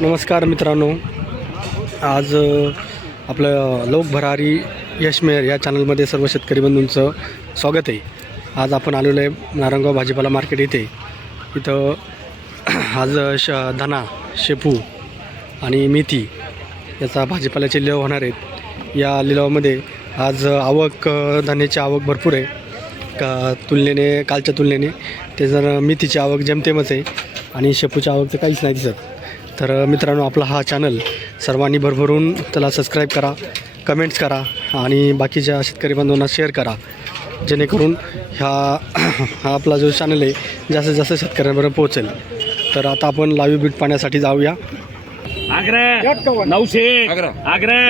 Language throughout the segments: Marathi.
नमस्कार मित्रांनो. आज आपलं लोकभरारी यशमेर या चॅनलमध्ये सर्व शेतकरी बंधूंचं स्वागत आहे. आज आपण आलेलो आहे नारंगाव भाजीपाला मार्केट इथे. इथं आज श धना शेपू आणि मेथी याचा भाजीपाल्याचे लिलाव होणार आहेत. या लिलावामध्ये आज आवक धान्याची आवक भरपूर आहे. का तुलनेने कालच्या तुलनेने ते जर मेथीची आवक जेमतेमच आहे आणि शेपूची आवक तर काहीच नाही दिसत. तर मित्रांनो आपला हा चॅनल सर्वांनी भरभरून त्याला सबस्क्राईब करा कमेंट्स करा आणि बाकीच्या शेतकरी बांधवांना शेअर करा. जेणेकरून ह्या हा आपला जो चॅनल आहे जास्तीत जास्त शेतकऱ्यांपर्यंत पोहोचेल. तर आता आपण लाईव्ह बीट पाण्यासाठी जाऊया. आग्रा नऊशे आग्रा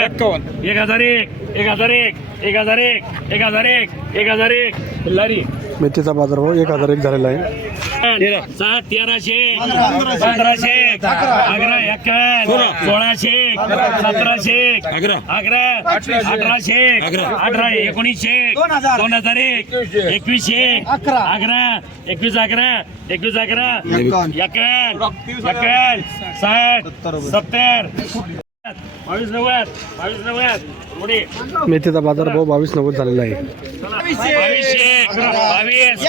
एक हजार एक. एक हजार एक. एक हजार एक. एक हजार एक. एक हजार एक. लारी मेथीचा बाजारभाव एक हजार एक झालेला आहे. सात तेराशे पंधराशे आग्रा एक्कावन्न सोळाशे सतराशे आग्रा अठराशे अठरा एकोणीसशे दोन हजार. एक एकवीसशे आग्रा एकवीस अकरा एकवीस अकरा एक्कावन्न एक्कावन्न साठ सत्तर बावीस नव्वद बावीस नव्वद पुढे मेथीचा बाजारभाव बावीस नव्वद झालेला आहे. बावीसशे बावीस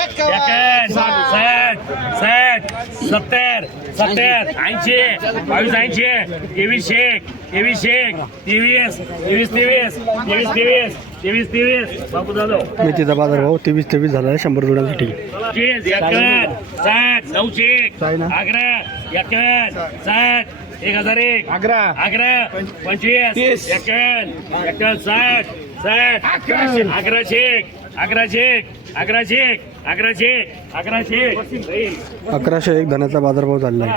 साठ साठ सत्तर सत्तर ऐंशी बावीस ऐंशी तेवीसशे तेवीसशे तेवीस तेवीस तेवीस तेवीस तेवीस तेवीस तेवीस बापू जाधव मेथीचा बाजारभाव तेवीस तेवीस झाला आहे शंभर जोड्यांसाठी. तीस एकावन्न साठ नऊशे? अकरा एकावन्न साठ एक हजार एक अकरा अकरा पंचवीस एकावन्न एकावन्न साठ साठ अकराशे अकराशे अकराशे अकराशे अकराशे अकराशे एक. धन्याचा बाजारभाव आहे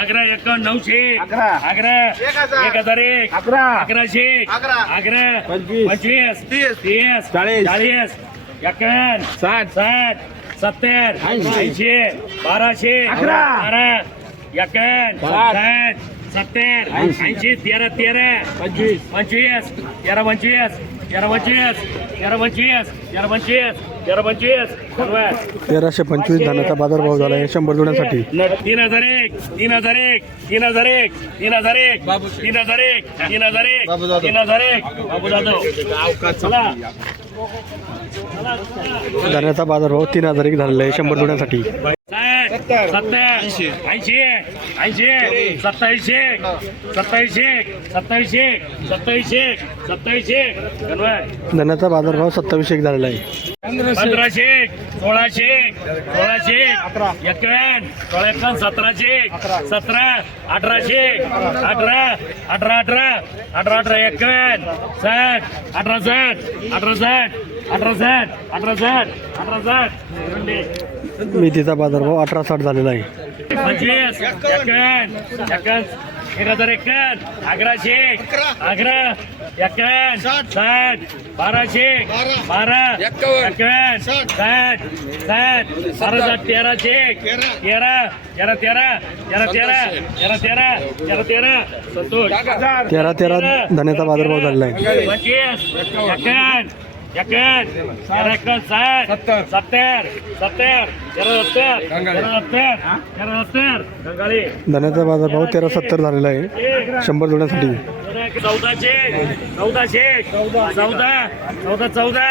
अकरा एकावन्न नऊशे अकरा. अकरा. एक हजार. एक अकरा. अकराशे अकरा. पंचवीस. पंचवीस. तीस. तीस. चाळीस. चाळीस. एकावन्न साठ. साठ. सत्तर. ऐंशी. बाराशे. अकरा. बारा. एकावन्न साठ. साठ. सत्तर ऐंशी. तेरा तेरा. पंचवीस. पंचवीस तेरा पंचवीस तेरा पंचवीस तेरा पंचवीस तेरा पंचवीस तेरा पंचवीस. सर्व तेराशे पंचवीस धनाचा बाजारभाव झाला आहे. शंभर जोड्यांसाठी. तीन हजार एक तीन हजार एक तीन हजार एक तीन हजार एक तीन हजार एक तीन हजार एक तीन हजार एक. बाबू जाधव. धन्याचा बाजारभाव तीन हजार एक झालेला आहे. शंभर जोड्यांसाठी. साठ सत्तर. ऐंशी. ऐंशी सत्तावीसशे सत्तावीसशे सत्तावीसशे सत्तावीसशे सत्तावीसशे धन्यवाद. धन्याचा बाजारभाव सत्तावीसशे एक झालेला आहे. पंधराशे. सोळाशे सोळाशे एकावन्न सोळा एकावन्न सतराशे सतरा. अठराशे अठरा. अठरा अठरा. अठरा अठरा एकावन्न साठ. अठरा साठ. अठरा साठ. अठरा साठ. अठरा साठ. अठरा साठ. मेथीचा बाजारभाव अठरा साठ झालेला आहे एक हजार एकावन्न अकराशे अकरा एकावन्न साठ बाराशे बारा एकावन्न साठ साठ बारा साठ तेराशे तेरा तेरा तेरा तेरा तेरा तेरा तेरा तेरा तेरा संतोष तेरा तेरा धन्याचा बाजारभाव झालेला आहे पंचवीस एकावन्न सत्तर. सत्तर तेरा सत्तर तेरा सत्तर तेरा सत्तर गंगाळी धन्याचा बाजारभाव तेरा सत्तर झालेला आहे. शंभर जोड्यांसाठी. चौदाशे चौदाशे चौदा चौदा चौदा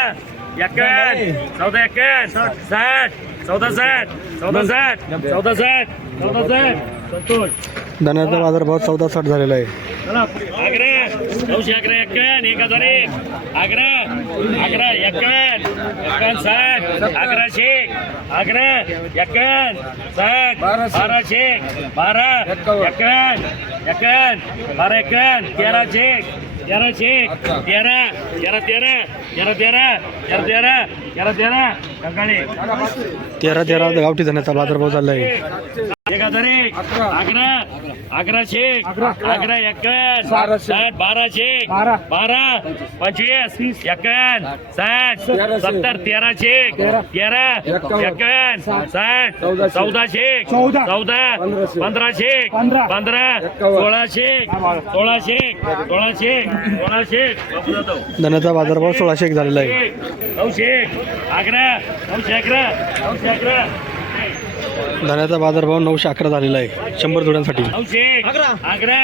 एकावन्न चौदा एकावन्न साठ चौदा साठ चौदा साठ चौदा साठ चौदा साठ संतोष धन्याचा बाजारभाव चौदा साठ झालेला आहे. तेरा तेरा तेरा तेरा तेरा तेरा तेरा तेरा तेरा कंकाळी तेरा तेरा गावठी धन्याचा बाजारभाव झाला आहे एक हजार एक. अकरा. अकराशे अकरा एकावन्न साठ बाराशे बारा. पंचवीस. एकावन्न साठ. सत्तर. तेराशे तेरा. एकावन्न. साठ. चौदाशे चौदा पंधराशे पंधरा सोळाशे सोळाशे सोळाशे सोळाशे. धन्याचा बाजारभाव सोळाशे एक झालेला आहे. नऊशे अकरा. नऊशे अकरा. नऊशे अकरा. धान्याचा बाजारभाव नऊशे अकरा झालेला आहे. शंभर जोड्यांसाठी. नऊशे अकरा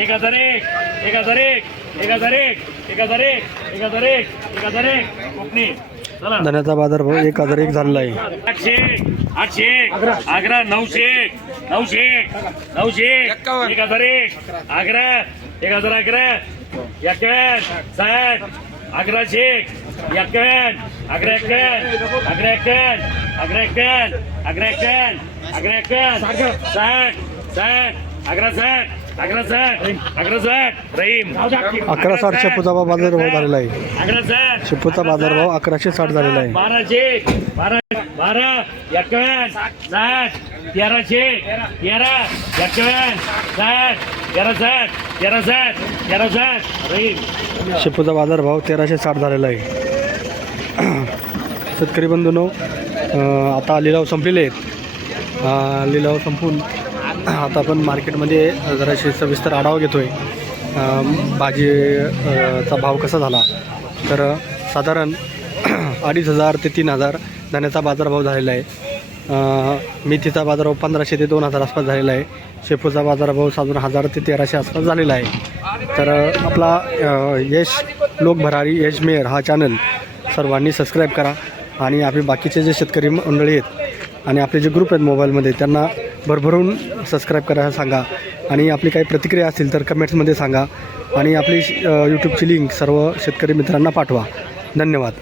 एक हजार एक एक हजार एक एक हजार एक एक हजार एक एक हजार एक एक हजार एक. कोकणी चला. धान्याचा बाजारभाव एक हजार एक झालेला आहे. आठशे आठशे अकरा नऊशे नऊशे नऊशे एक हजार एक अकरा एक हजार अकरा एक्यावन्न साठ अकराशे एक्यावन्न अकरा एक्यावन्न अकरा एक्यावन्न एक्यावन्न अकरा एक्यावन्न साठ साठ अकरा साठ अकरा साठ अकरा साठ रहीम अकरा साठ शेपूचा बाजारभाव झालेला आहे. अकरा साठ शेपूचा बाजारभाव अकराशे साठ झालेला आहे. बाराशे बारा बारा एक्यावन्न साठ तेराशे तेरा एक्यावन्न साठ शेपूचा बाजारभाव तेराशे. साठ झालेला आहे. शेतकरी बंधूंनो अं, आता लिलाव संपलेले आहेत. लिलाव संपून आता आपण मार्केटमध्ये जराशी सविस्तर आढावा घेतो आहे भाजी चा भाव कसा झाला? तर साधारण अडीच हजार ते तीन हजार धान्याचा बाजारभाव झालेला आहे. मेथीचा बाजारभाव पंधराशे ते दोन हजार आसपास झालेला आहे. शेपूचा बाजारभाव साधारण हजार ते तेराशे आसपास झालेला आहे. तर आपला यश लोक भरारी यश मेयर हा चॅनल सर्वांनी सबस्क्राईब करा. आणि आपले बाकीचे जे शेतकरी मंडळी आहेत आणि आपले जे ग्रुप आहेत मोबाईलमध्ये त्यांना भरभरून सबस्क्राईब करायला सांगा. आणि आपली काही प्रतिक्रिया असतील तर कमेंट्समध्ये सांगा. आणि आपली यूट्यूबची लिंक सर्व शेतकरी मित्रांना पाठवा. धन्यवाद.